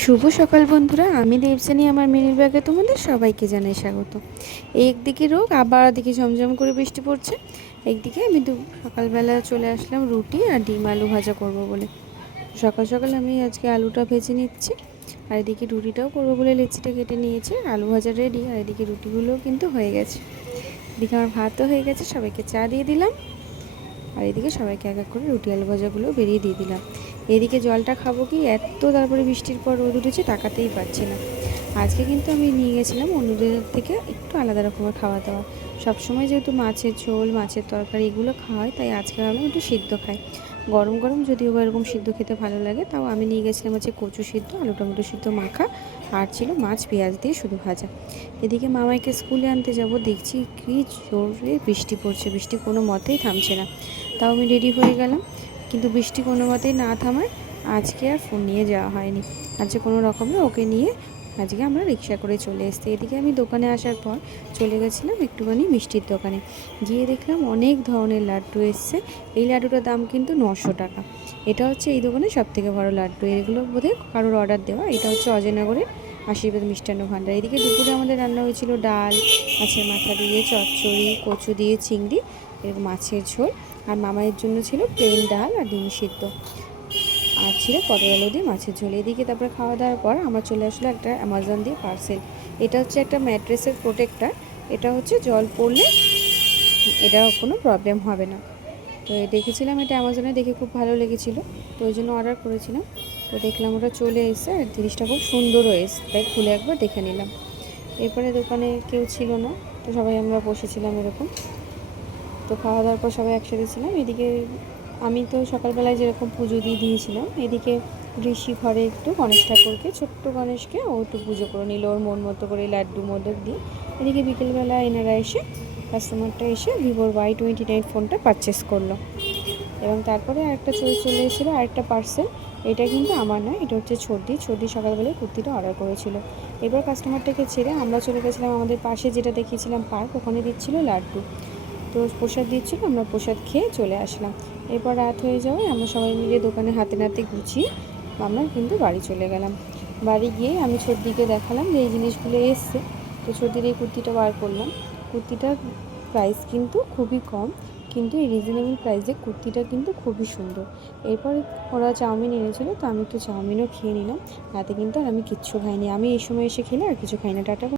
শুভ সকাল বন্ধুরা, আমি দেবযানী আমার মিনির ব্যাগে তোমাদের সবাইকে জানাই স্বাগত। একদিকে রোগ, আবার দিকে ঝমঝম করে বৃষ্টি পড়ছে। একদিকে আমি সকালবেলা চলে আসলাম রুটি আর ডিম আলু ভাজা করব বলে। সকাল সকাল আমি আজকে আলুটা ভেজে নিচ্ছি, আর এদিকে রুটিটাও করবো বলে লেচিটা কেটে নিয়েছি। আলু ভাজা রেডি, আর এদিকে রুটিগুলোও কিন্তু হয়ে গেছে। এদিকে আমার ভাতও হয়ে গেছে, সবাইকে চা দিয়ে দিলাম। আর এদিকে সবাইকে এক এক করে রুটি আলু ভাজাগুলো বেরিয়ে দিয়ে দিলাম। এদিকে জলটা খাবো কি, এত তারপরে বৃষ্টির পর রোদ উঠেছে, তাকাতেই পারছি না। আজকে কিন্তু আমি নিয়ে গেছিলাম অন্যদের থেকে একটু আলাদা রকমের খাওয়া দাওয়া। সবসময় যেহেতু মাছের ঝোল, মাছের তরকারি এগুলো খাওয়া হয়, তাই আজকে ভাবলাম একটু সিদ্ধ খাই। গরম গরম যদিও বা এরকম সিদ্ধ খেতে ভালো লাগে, তাও আমি নিয়ে গেছিলাম হচ্ছে কচু সিদ্ধ, আলু টমেটো সিদ্ধ মাখা, আর ছিল মাছ পেঁয়াজ দিয়ে শুধু ভাজা। এদিকে মামাইকে স্কুলে আনতে যাব, দেখছি কি জোরে বৃষ্টি পড়ছে, বৃষ্টি কোনো মতেই থামছে না। তাও আমি রেডি হয়ে গেলাম, কিন্তু বৃষ্টি কোনো মতেই না থামায় আজকে আর ফোন নিয়ে যাওয়া হয়নি। আজকে কোনো রকমে ওকে নিয়ে আজকে আমরা রিক্সা করে চলে এসেছি। এদিকে আমি দোকানে আসার পর চলে গেছিলাম একটুখানি মিষ্টির দোকানে, গিয়ে দেখলাম অনেক ধরনের লাড্ডু এসছে। এই লাড্ডুটার দাম কিন্তু 900 টাকা। এটা হচ্ছে এই দোকানের সবথেকে বড় লাড্ডু। এগুলো বোধহয় কারোর অর্ডার দেওয়া। এটা হচ্ছে অজয়নগরের আশীর্বাদ মিষ্টান্ন ভাণ্ডার। এদিকে দুপুরে আমাদের রান্না হয়েছিল ডাল, মাছের মাথা দিয়ে চচ্চড়ি, কচু দিয়ে চিংড়ি, এরকম মাছের ঝোল। আর মামাইয়ের জন্য ছিল প্লেন ডাল আর ডিম সিদ্ধ, আর ছিল পটল আলু দিয়ে মাছের ঝোল। এদিকে তারপরে খাওয়া দাওয়ার পর আমার চলে আসলো একটা অ্যামাজন দিয়ে পার্সেল। এটা হচ্ছে একটা ম্যাট্রেসের প্রোটেক্টার। এটা হচ্ছে জল পড়লে এটা কোনো প্রবলেম হবে না। তো দেখেছিলাম এটা অ্যামাজনে, দেখে খুব ভালো লেগেছিলো, তো ওই জন্য অর্ডার করেছিলাম। তো দেখলাম ওটা চলে এসেছে, আর জিনিসটা খুব সুন্দরও এসছে, তাই খুলে একবার দেখে নিলাম। এরপরে দোকানে কেউ ছিল না, তো সবাই আমরা বসেছিলাম এরকম। তো খাওয়া দাওয়ার পর সবাই একসাথে ছিলাম। এদিকে আমি তো সকালবেলায় যেরকম পুজো দিয়ে দিয়েছিলাম, এদিকে ঋষি ঘরে একটু গণেশ ঠাকুরকে, ছোট্ট গণেশকে ও একটু পুজো করে নিল ওর মন মতো করে লাড্ডু মোদক দিয়ে। এদিকে বিকেলবেলা এনারা এসে, কাস্টমারটা এসে ভিভোর Y29 ফোনটা পারচেস করলো। এবং তারপরে আরেকটা চলে এসেছিলো আরেকটা পার্সেল। এটা কিন্তু আমার নয়, এটা হচ্ছে ছর্দি সকালবেলায় কুর্তিটা অর্ডার করেছিল। এবার কাস্টমারটাকে ছেড়ে আমরা চলে গেছিলাম আমাদের পাশে যেটা দেখিয়েছিলাম পার্ক, ওখানে দিচ্ছিলো লাড্ডু। তো প্রসাদ দিচ্ছিলো, আমরা প্রসাদ খেয়ে চলে আসলাম। এরপর রাত হয়ে যাওয়ায় আমরা সবাই মিলে দোকানে হাতে নাতে গুছিয়ে আমরা কিন্তু বাড়ি চলে গেলাম। বাড়ি গিয়ে আমি ছর্দিকে দেখালাম যে এই জিনিসগুলো এসছে। তো ছর্দির এই কুর্তিটা বার করলাম। কুর্তিটার প্রাইস কিন্তু খুবই কম, কিন্তু এই রিজনেবল প্রাইসে কুর্তিটা কিন্তু খুবই সুন্দর। এরপর ওরা চাউমিন এনেছিলো, তো আমি একটু চাউমিনও খেয়ে নিলাম। রাতে কিন্তু আর আমি কিচ্ছু খাইনি, আমি এই সময় এসে খেলে আর কিছু খাই না। টাটা।